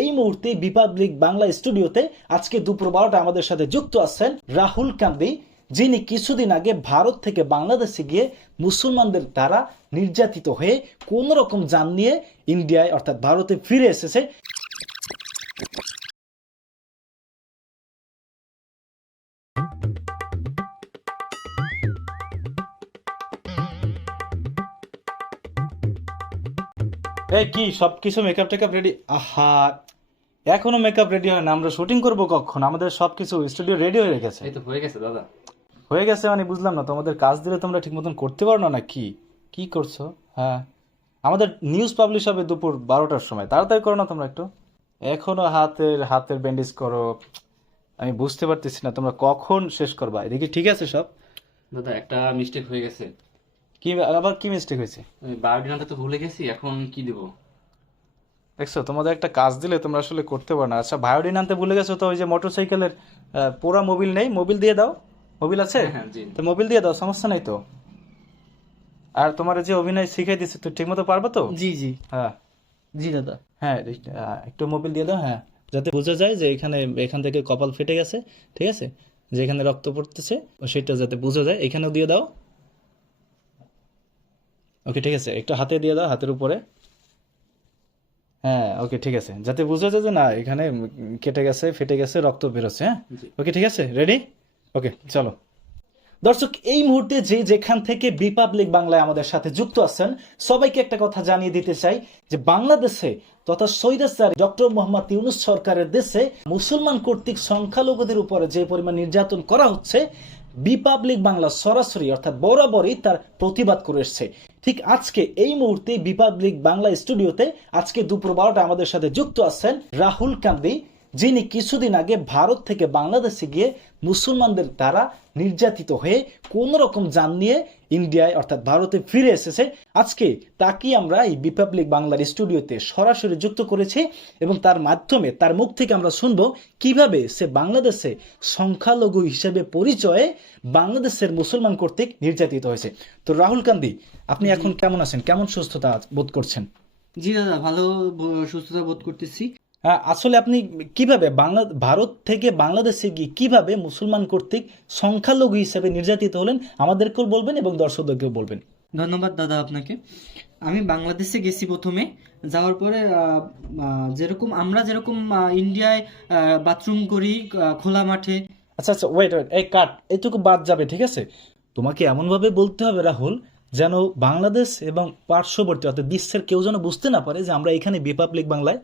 এই মুহূর্তে রিপাবলিক বাংলা স্টুডিওতে আজকে দুপুর বারোটা আমাদের সাথে যুক্ত আছেন রাহুল কান্দি যিনি কিছুদিন আগে ভারত থেকে বাংলাদেশে গিয়ে মুসলমানদের দ্বারা নির্যাতিত হয়ে কোন রকম যান নিয়ে ইন্ডিয়ায়, অর্থাৎ ভারতে ফিরে এসেছে। কি, সবকিছু মেকআপ টেকআপ রেডি আহা এখনও মেকআপ রেডি হয় না আমরা শুটিং করব কখন? আমাদের সবকিছু স্টুডিও রেডি হয়ে গেছে। এই তো হয়ে গেছে দাদা। হয়ে গেছে মানে বুঝলাম না তোমাদের কাজ দিলে তোমরা ঠিক মতন করতে পারো না না কি কি করছ? হ্যাঁ। আমাদের নিউজ পাবলিশ হবে দুপুর বারোটার সময়। তাড়াতাড়ি করো না তোমরা একটু। এখনও হাতের হাতের ব্যান্ডেজ করো। আমি বুঝতে পারতেছি না তোমরা কখন শেষ করবা? এদিকে ঠিক আছে সব? দাদা একটা মিস্টেক হয়ে গেছে। কি আবার কি মিস্টেক হয়েছে? বায়োডিনাটা তো ভুলে গেছি এখন কি দেব? দেখছ তোমাদের একটা কাজ দিলে তোমরা আসলে করতে পারো না। আচ্ছা ভায়োডিন আনতে ভুলে গেছো তো ওই যে মোটরসাইকেলের পুরা মোবিল নেই? মোবিল দিয়ে দাও। মোবিল আছে? হ্যাঁ তো মোবিল দিয়ে দাও সমস্যা নাই তো। আর তোমার যে অভিনয় শিখাই দিচ্ছে তুই ঠিক মতো পারবে তো? জি জি। হ্যাঁ। জি দাদা। হ্যাঁ একটু মোবিল দিয়ে দাও হ্যাঁ। যাতে বোঝা যায় যে এখানে এখান থেকে কপাল ফেটে গেছে ঠিক আছে? যে এখানে রক্ত পড়তেছে সেটা যাতে বোঝা যায় এখানেও দিয়ে দাও। ওকে ঠিক আছে একটু হাতে দিয়ে দাও হাতের উপরে। হ্যাঁ ওকে ঠিক আছে। যাতে বোঝা যায় যে না এখানে কেটে গেছে ফেটে গেছে রক্ত বেরোচ্ছে হ্যাঁ? ওকে ঠিক আছে? রেডি ওকে চলো। দর্শক এই মুহূর্তে যে যেখান থেকে রিপাবলিক বাংলায় আমাদের সাথে যুক্ত আছেন সবাইকে একটা কথা জানিয়ে দিতে চাই যে বাংলাদেশে তথা সৈদার ডক্টর মোহাম্মদ ইউনুস সরকারের দেশে মুসলমান কর্তৃক সংখ্যালঘুদের উপরে যে পরিমাণ নির্যাতন করা হচ্ছে রিপাবলিক বাংলা সরাসরি অর্থাৎ বরাবরই তার প্রতিবাদ করে এসছে। ঠিক আজকে এই মুহূর্তে রিপাবলিক বাংলা স্টুডিওতে আজকে দুপুর বারোটা আমাদের সাথে যুক্ত আছেন রাহুল কান্দি। যিনি কিছুদিন আগে ভারত থেকে বাংলাদেশে গিয়ে মুসলমানদের দ্বারা নির্যাতিত হয়ে কোন রকম যান নিয়ে ইন্ডিয়ায় অর্থাৎ ভারতে ফিরে এসেছে। আজকে তাকে আমরা এই রিপাবলিক বাংলার স্টুডিওতে সরাসরি যুক্ত করেছি এবং তার মাধ্যমে তার মুখ থেকে আমরা শুনব কীভাবে সে বাংলাদেশে সংখ্যালঘু হিসেবে পরিচয়ে বাংলাদেশের মুসলমান কর্তৃক নির্যাতিত হয়েছে। তো রাহুল কান্দি আপনি এখন কেমন আছেন? কেমন সুস্থতা বোধ করছেন? জি দাদা ভালো সুস্থতা বোধ করতেছি। আসলে আপনি কীভাবে বাংলা ভারত থেকে বাংলাদেশে গিয়ে কীভাবে মুসলমান কর্তৃক সংখ্যালঘু হিসেবে নির্যাতিত হলেন আমাদেরকেও বলবেন এবং দর্শকদেরকেও বলবেন। ধন্যবাদ দাদা আপনাকে। আমি বাংলাদেশে গেছি প্রথমে যাওয়ার পরে যেরকম আমরা যেরকম ইন্ডিয়ায় বাথরুম করি খোলা মাঠে। আচ্ছা আচ্ছা ওয়েট ওয়েট এই কাট এইটুকু বাদ যাবে ঠিক আছে? তোমাকে এমনভাবে বলতে হবে রাহুল যেন বাংলাদেশ এবং পার্শ্ববর্তী অর্থাৎ বিশ্বের কেউ যেন বুঝতে না পারে যে আমরা এখানে রিপাবলিক বাংলায়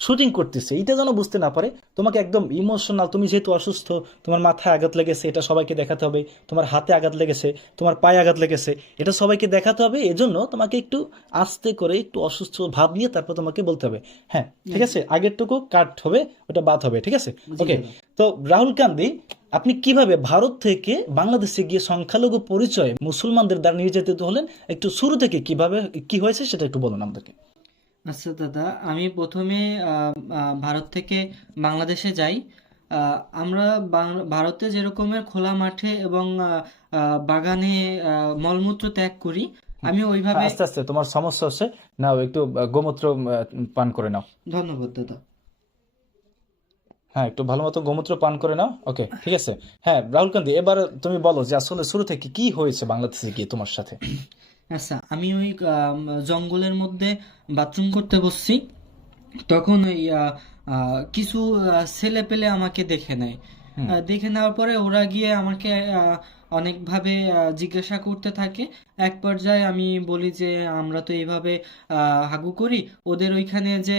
শুটিং করতেছি এটা যেন বুঝতে না পারে তোমাকে একদম ইমোশনাল তুমি যেহেতু অসুস্থ তোমার মাথায় আঘাত লেগেছে এটা সবাইকে দেখাতে হবে তোমার হাতে আঘাত লেগেছে তোমার পায়ে আঘাত লেগেছে এটা সবাইকে দেখাতে হবে এজন্য তোমাকে একটু আস্তে করে একটু অসুস্থ ভাব নিয়ে তারপর তোমাকে বলতে হবে। হ্যাঁ ঠিক আছে? আগেরটুকু কাট হবে ওটা বাদ হবে ঠিক আছে? ওকে তো রাহুল গান্ধী আপনি কীভাবে ভারত থেকে বাংলাদেশে গিয়ে সংখ্যালঘু পরিচয়ে মুসলমানদের দ্বারা নির্যাতিত হলেন একটু শুরু থেকে কীভাবে কি হয়েছে সেটা একটু বলুন আমাদেরকে। আচ্ছা দাদা আমি প্রথমে ভারত থেকে বাংলাদেশে যাই। আমরা ভারতে যেরকমের খোলা মাঠে এবং বাগানে মলমূত্র ত্যাগ করি আমি ওইভাবে আস্তে আস্তে তোমার সমস্যা হচ্ছে। নাও একটু গোমূত্র পান করে নাও। ধন্যবাদ দাদা। হ্যাঁ একটু ভালো মতো গোমূত্র পান করে নাও। ওকে ঠিক আছে। হ্যাঁ রাহুল গান্ধী এবার তুমি বলো যে আসলে শুরু থেকে কি হয়েছে বাংলাদেশে গিয়ে তোমার সাথে? আচ্ছা আমি ওই জঙ্গলের মধ্যে বাথরুম করতে বসছি। তখন ওই কিছু ছেলে পেলে আমাকে দেখে নেয়। দেখে নেওয়ার পরে ওরা গিয়ে আমাকে অনেকভাবে জিজ্ঞাসা করতে থাকে। এক পর্যায়ে আমি বলি যে আমরা তো এইভাবে আহ, হাগু করি। ওদের ওইখানে যে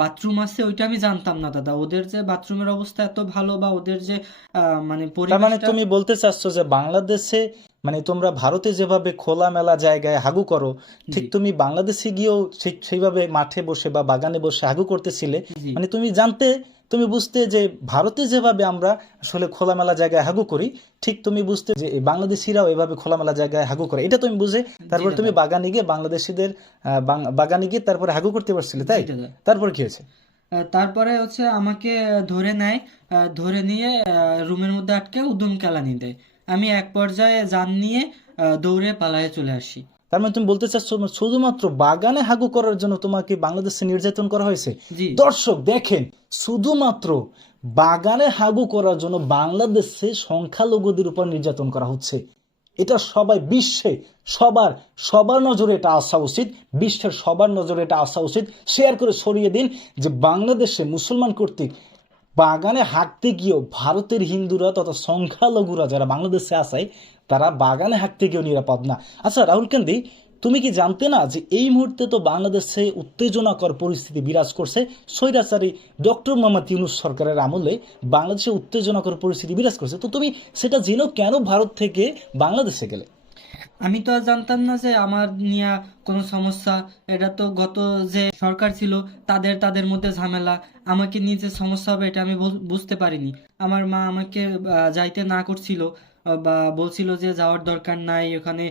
বাথরুম আছে ওইটা আমি জানতাম না দাদা। ওদের যে বাথরুমের অবস্থা এত ভালো বা ওদের যে আহ, মানে মানে তুমি বলতে চাচ্ছ যে বাংলাদেশে মানে তোমরা ভারতে যেভাবে খোলামেলা জায়গায় হাগু করো ঠিক তুমি বাংলাদেশে গিয়েও ঠিক সেইভাবে মাঠে বসে বা বাগানে বসে হাগু করতেছিলে। মানে তুমি জানতে তুমি বুঝতে যে ভারতে যেভাবে আমরা আসলে খোলামেলা জায়গায় হাগু করি ঠিক তুমি বুঝতে যে বাংলাদেশিরাও এভাবে খোলামেলা জায়গায় হাগু করে। এটা তুমি বুঝে তারপর তুমি বাগানে গিয়ে বাংলাদেশিদের বাগানে গিয়ে তারপরে হাগু করতে পারছিলে তাই? তারপর কি হয়েছে? তারপরে হচ্ছে আমাকে ধরে নেয় ধরে নিয়ে রুমের মধ্যে আটকে উদম কেলানি দেয়। আমি এক পর্যায়ে যান নিয়ে দৌড়ে পালায়ে চলে আসি। তার মানে তুমি বলতে চাচ্ছ শুধুমাত্র বাগানে হাগু করার জন্য তোমাকে বাংলাদেশে নির্যাতন করা হয়েছে? দর্শক দেখেন শুধুমাত্র বাগানে হাগু করার জন্য বাংলাদেশে সংখ্যালঘুদের উপর নির্যাতন করা হচ্ছে। এটা সবাই বিশ্বে সবার সবার নজরে এটা আসা উচিত বিশ্বের সবার নজরে এটা আসা উচিত। শেয়ার করে ছড়িয়ে দিন যে বাংলাদেশে মুসলমান কর্তৃক বাগানে হাঁটতে গিয়েও ভারতের হিন্দুরা তথা সংখ্যালঘুরা যারা বাংলাদেশে আসায়, তারা বাগানে হাঁটতে গিয়েও নিরাপদ না। আচ্ছা রাহুল কান্দি তুমি কি জানতে না যে এই মুহূর্তে তো বাংলাদেশে উত্তেজনাকর পরিস্থিতি বিরাজ করছে? স্বৈরাচারী ডক্টর মোহাম্মদ ইউনুস সরকারের আমলে বাংলাদেশে উত্তেজনাকর পরিস্থিতি বিরাজ করছে। তো তুমি সেটা জেনো কেন ভারত থেকে বাংলাদেশে গেলে? আমি তো আর জানতাম না যে আমার নিয়ে কোনো সমস্যা। এটা তো গত যে সরকার ছিল, তাদের তাদের মধ্যে ঝামেলা। আমাকে নিয়ে যে সমস্যা হবে এটা আমি বুঝতে পারিনি। আমার মা আমাকে যাইতে না করছিল বা বলছিল যে যাওয়ার দরকার নাই, ওখানে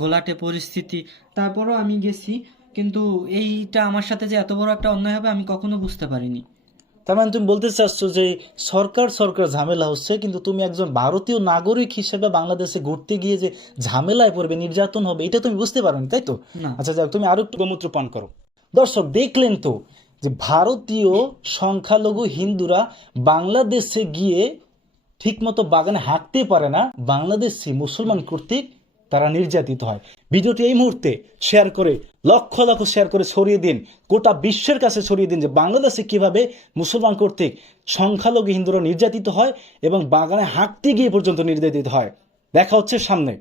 ঘোলাটে পরিস্থিতি। তারপরও আমি গেছি, কিন্তু এইটা আমার সাথে যে এত বড় একটা অন্যায় হবে আমি কখনো বুঝতে পারিনি। তার মানে তুমি বলতে চাচ্ছ যে সরকার সরকার ঝামেলা হচ্ছে কিন্তু তুমি একজন ভারতীয় নাগরিক হিসেবে বাংলাদেশে ঘুরতে গিয়ে যে ঝামেলায় পড়বে নির্যাতন হবে এটা তুমি বুঝতে পারোনি তাই তো? আচ্ছা যাক তুমি আরও একটু গোমূত্র পান করো। দর্শক দেখলেন তো যে ভারতীয় সংখ্যালঘু হিন্দুরা বাংলাদেশে গিয়ে ঠিকমতো বাগানে হাঁটতে পারে না বাংলাদেশি মুসলমান কর্তৃক তারা নির্যাতিত হয়। ভিডিওটি এই মুহূর্তে শেয়ার করে, লক্ষ লক্ষ শেয়ার করে ছড়িয়ে দিন, গোটা বিশ্বের কাছে ছড়িয়ে দিন যে বাংলাদেশে কীভাবে মুসলমান কর্তৃক সংখ্যালঘু হিন্দুরা নির্যাতিত হয় এবং বাগানে হাঁটতে গিয়ে পর্যন্ত নির্যাতিত হয়। দেখা হচ্ছে সামনে।